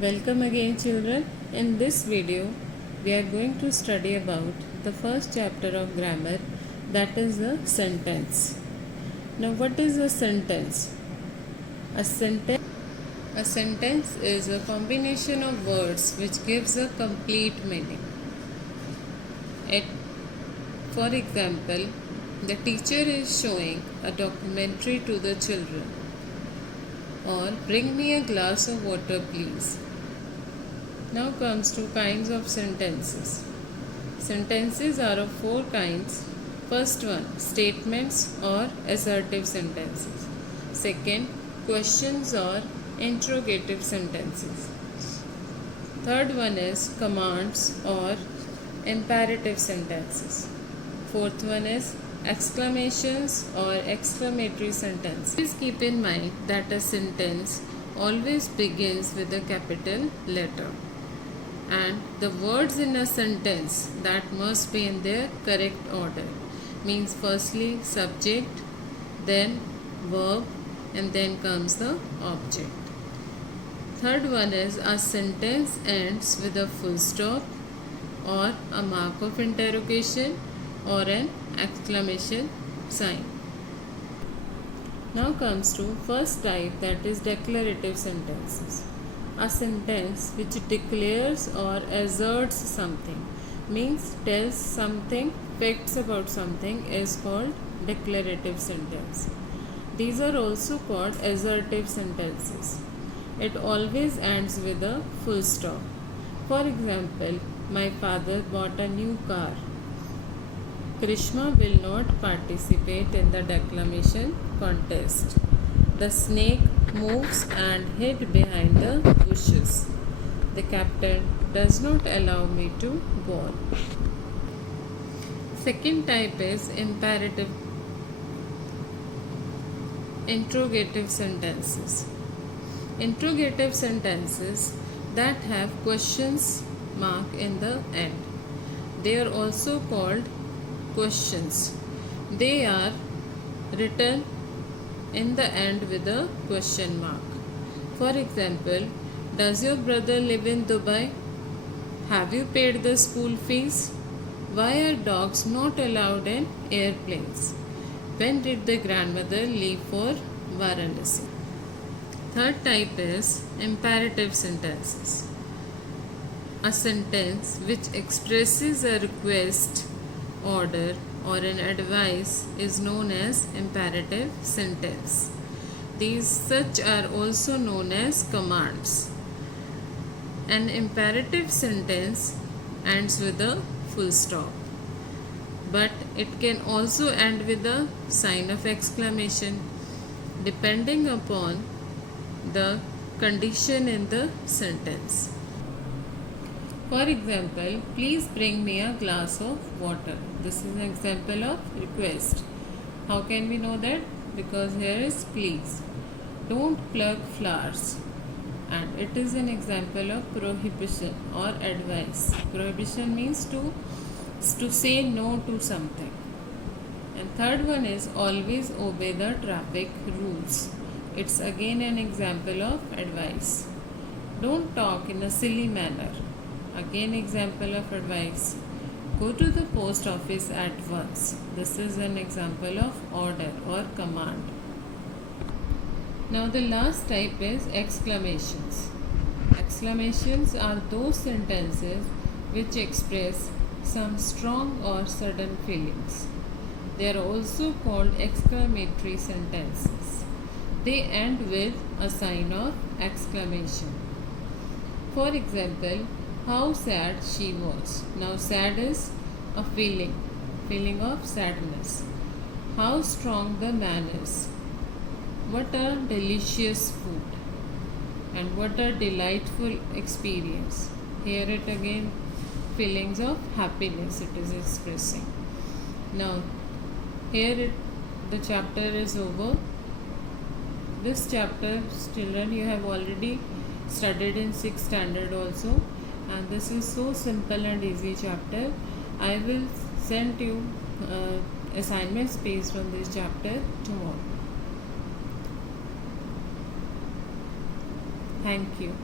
Welcome again children. In this video we are going to study about the first chapter of grammar, that is the sentence. Now what is a sentence? A sentence is a combination of words which gives a complete meaning. It, for example, the teacher is showing a documentary to the children, or bring me a glass of water please. Now comes to kinds of sentences. Sentences are of four kinds. First one, statements or assertive sentences. Second, questions or interrogative sentences. Third one is commands or imperative sentences. Fourth one is exclamations or exclamatory sentences. Please keep in mind that a sentence always begins with a capital letter, and the words in a sentence that must be in their correct order means firstly subject, then verb, and then comes the object. Third one is a sentence ends with a full stop or a mark of interrogation or an exclamation sign. Now comes to first type, that is declarative sentences. A sentence which declares or asserts something, means tells something, facts about something, is called declarative sentence. These are also called assertive sentences. It always ends with a full stop. For example, my father bought a new car. Krishna will not participate in the declamation contest. The snake moves and hid behind the bushes. The captain does not allow me to go on. Second type is imperative interrogative sentences. Interrogative sentences that have questions mark in the end. They are also called questions. They are written in the end with a question mark. For example, does your brother live in Dubai? Have you paid the school fees? Why are dogs not allowed in airplanes? When did the grandmother leave for Varanasi? Third type is imperative sentences. A sentence which expresses a request, order, or an advice is known as imperative sentence. These such are also known as commands. An imperative sentence ends with a full stop, but it can also end with a sign of exclamation depending upon the condition in the sentence. For example, please bring me a glass of water. This is an example of request. How can we know that? Because here is please. Don't pluck flowers. And it is an example of prohibition or advice. Prohibition means to say no to something. And third one is always obey the traffic rules. It's again an example of advice. Don't talk in a silly manner. Again example of advice. Go to the post office at once. This is an example of order or command. Now the last type is exclamations. Exclamations are those sentences which express some strong or sudden feelings. They are also called exclamatory sentences. They end with a sign of exclamation. For example, how sad she was. Now sad is a feeling of sadness. How strong the man is. What a delicious food. And what a delightful experience. Here it again, feelings of happiness it is expressing. Now here the chapter is over. This chapter, children, you have already studied in 6th standard also, and this is so simple and easy chapter. I will send you assignments based on this chapter tomorrow. Thank you.